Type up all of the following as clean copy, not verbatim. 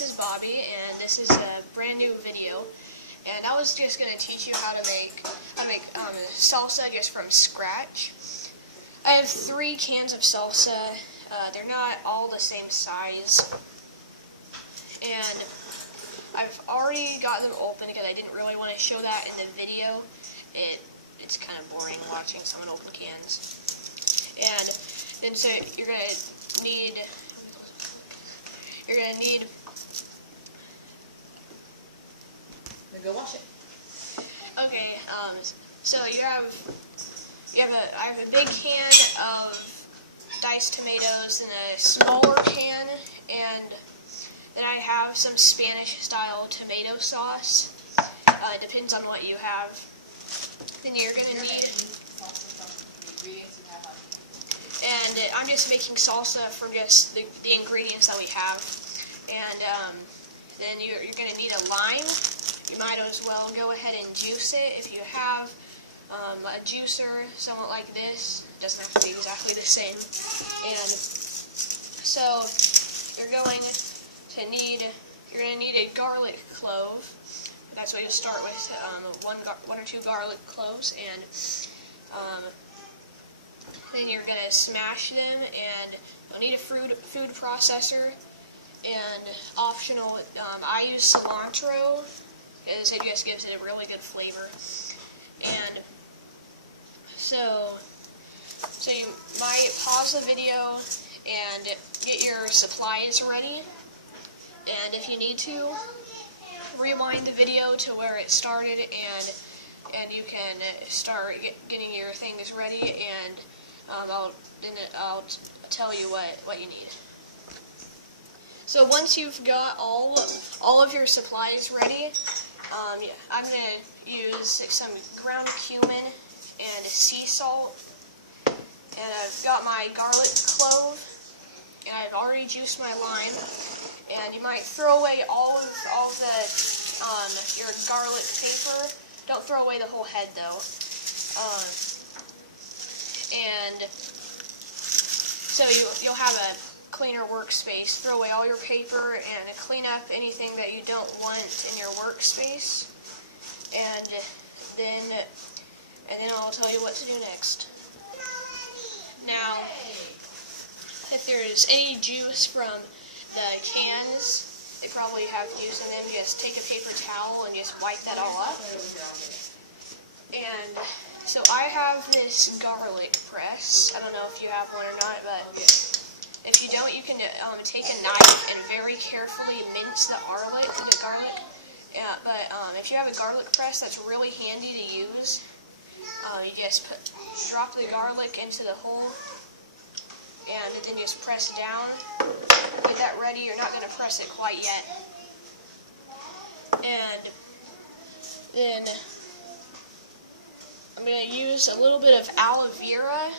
this is Bobby, and this is a brand new video. And I was just going to teach you how to make salsa just from scratch. I have 3 cans of salsa. They're not all the same size. And I've already got them open because I didn't really want to show that in the video. It's kind of boring watching someone open cans. And then so you're going to need Go wash it. Okay, so I have a big can of diced tomatoes and a smaller can, and then I have some Spanish-style tomato sauce. It depends on what you have. Then you're going to need... And I'm just making salsa from just the ingredients that we have. And then you're going to need a lime. You might as well go ahead and juice it if you have a juicer, somewhat like this. It doesn't have to be exactly the same. And so you're going to need a garlic clove. That's what you'll start with, one or 2 garlic cloves, and then you're going to smash them, and you'll need a food processor, and optional, I use cilantro, because it just gives it a really good flavor. And so you might pause the video and get your supplies ready, and if you need to, rewind the video to where it started, and you can start getting your things ready, and I'll tell you what you need. So once you've got all of your supplies ready, I'm going to use some ground cumin and sea salt, and I've got my garlic clove, and I've already juiced my lime. And you might throw away all the your garlic paper. Don't throw away the whole head though. And so you'll have a cleaner workspace. Throw away all your paper and clean up anything that you don't want in your workspace. And then I'll tell you what to do next. Now, if there's any juice from the cans, they probably have juice in them. Just take a paper towel and just wipe that all up. And so I have this garlic press. I don't know if you have one or not, but if you don't, you can take a knife and very carefully mince the garlic. Yeah, but if you have a garlic press, that's really handy to use. You just drop the garlic into the hole, and then just press down. Get that ready. You're not going to press it quite yet. And then I'm going to use a little bit of aloe vera,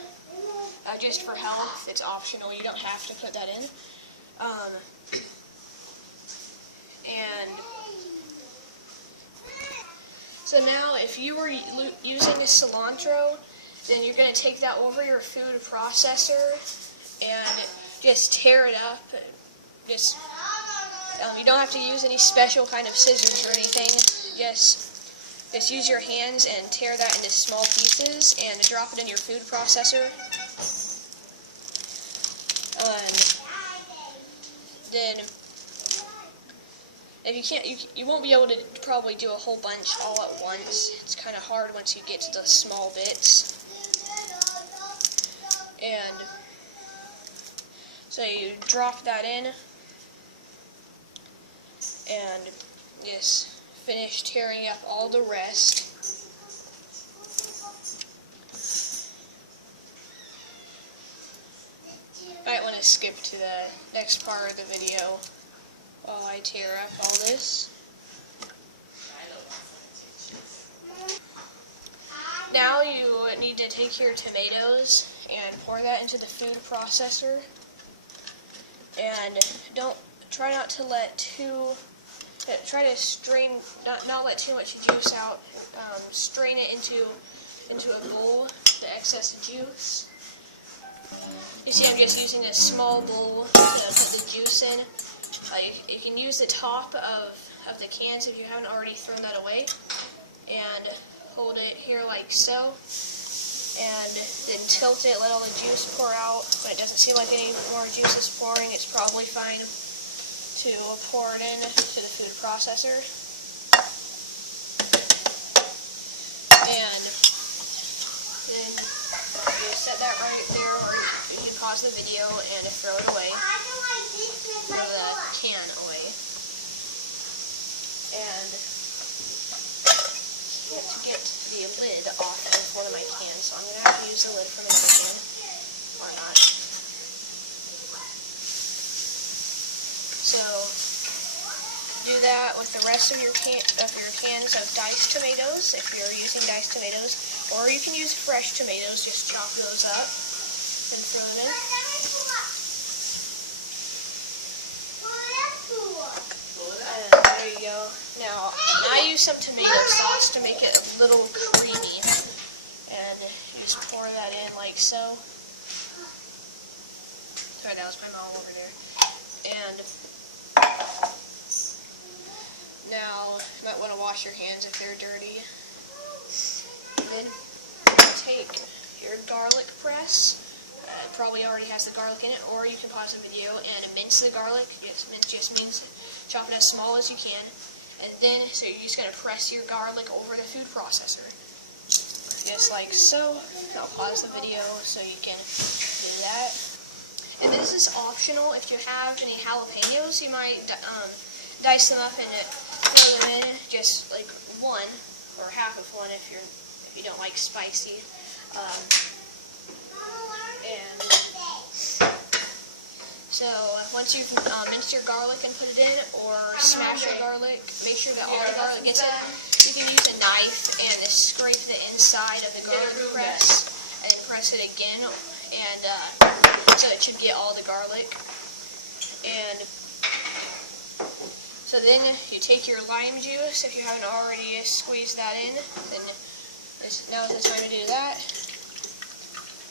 just for health. It's optional. You don't have to put that in. And so now, if you were using a cilantro, then you're going to take that over your food processor and just tear it up. You don't have to use any special kind of scissors or anything. Just use your hands and tear that into small pieces and drop it in your food processor. Then, if you can't, you won't be able to probably do a whole bunch all at once. It's kind of hard once you get to the small bits. And so you drop that in and just finish tearing up all the rest. Might want to skip to the next part of the video while I tear up all this. Now you need to take your tomatoes and pour that into the food processor. And try to strain, not let too much juice out. Strain it into a bowl, the excess juice. You see, I'm just using a small bowl to put the juice in. You can use the top of the cans if you haven't already thrown that away, and hold it here like so, and then tilt it, let all the juice pour out. When it doesn't seem like any more juice is pouring, it's probably fine to pour it in to the food processor. And then you set that right there, or you can pause the video and throw it away. Throw the can away. And can't get the lid off of one of my cans, so I'm going to have to use the lid from another can, or not. So do that with the rest of your cans of diced tomatoes, if you're using diced tomatoes, or you can use fresh tomatoes. Just chop those up and throw them in. And there you go. Now I use some tomato sauce to make it a little creamy, and you just pour that in like so. Sorry, that was my mom over there. And now you might want to wash your hands if they're dirty. And then take your garlic press. It probably already has the garlic in it, or you can pause the video and mince the garlic. Yes, mince just means chop it as small as you can. And then, so you're just going to press your garlic over the food processor. Just like so. I'll pause the video so you can do that. And this is optional. If you have any jalapenos, you might dice them up and throw them in. Just like one, or half of one if you don't like spicy. And so once you've minced your garlic and put it in, or smash your garlic, make sure that all the garlic gets in. You can use a knife and scrape the inside of the garlic press, and then press it again, and so it should get all the garlic. And so then you take your lime juice, if you haven't already squeezed that in, then now is the time to do that.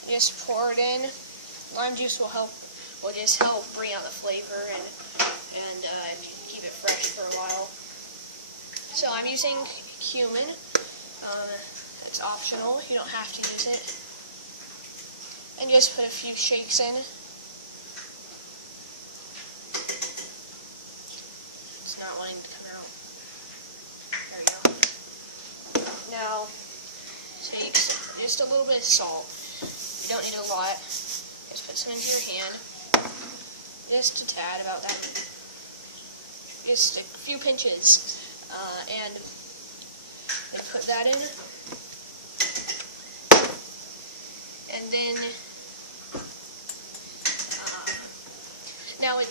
Just pour it in. Lime juice will just help bring out the flavor, and if you keep it fresh for a while. So I'm using cumin. It's optional. You don't have to use it. And just put a few shakes in. It's not wanting to come out. There we go. Now take just a little bit of salt. You don't need a lot. Just put some into your hand. Just a tad, about that. Just a few pinches. And then put that in. And then, now the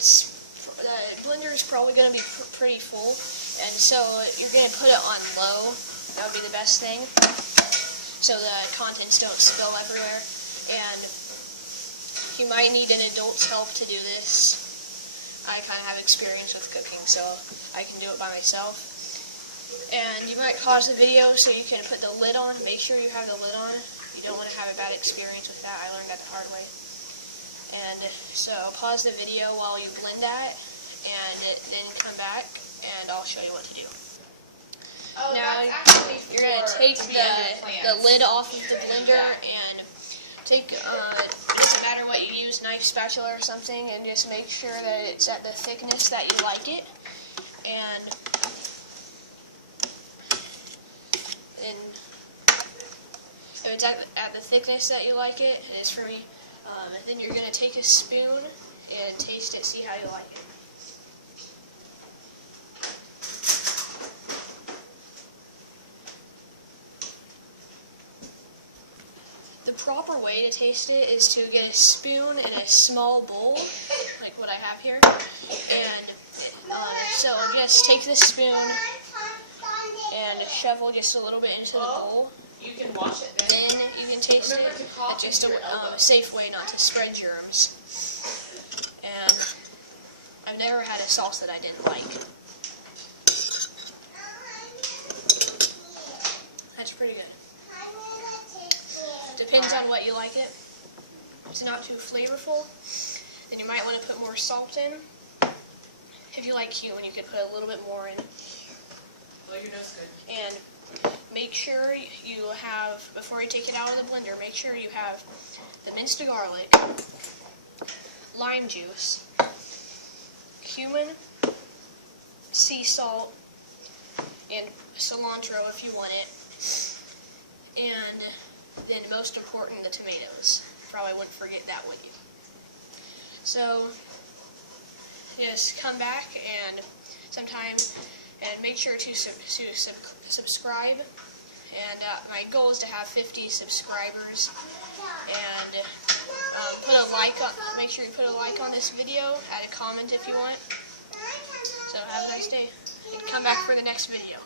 blender is probably going to be pretty full. And so you're going to put it on low. That would be the best thing, so the contents don't spill everywhere. And you might need an adult's help to do this. I kind of have experience with cooking, so I can do it by myself. And you might pause the video so you can put the lid on. Make sure you have the lid on. You don't want to have a bad experience with that. I learned that the hard way. And so pause the video while you blend that, and then come back, and I'll show you what to do. Oh, now you're going to take the lid off of the blender, and take, it doesn't matter what you use, knife, spatula, or something, and just make sure that it's at the thickness that you like it. And then, if it's at the thickness that you like it, and it's for me, then you're going to take a spoon and taste it, see how you like it. The proper way to taste it is to get a spoon in a small bowl, like what I have here, and so just take the spoon and shovel just a little bit into the bowl. You can wash it then. Then you can taste it. That's just a safe way not to spread germs. And I've never had a sauce that I didn't like. That's pretty good. Depends on what you like it. If it's not too flavorful, then you might want to put more salt in. If If you like cumin, you could put a little bit more in. Oh, your nose good. And make sure you have, before you take it out of the blender, make sure you have the minced garlic, lime juice, cumin, sea salt, and cilantro if you want it. And then most important, the tomatoes. Probably wouldn't forget that, would you? So just come back and sometime and make sure to subscribe. And my goal is to have 50 subscribers. And put a like on. Make sure you put a like on this video. Add a comment if you want. So have a nice day. And come back for the next video.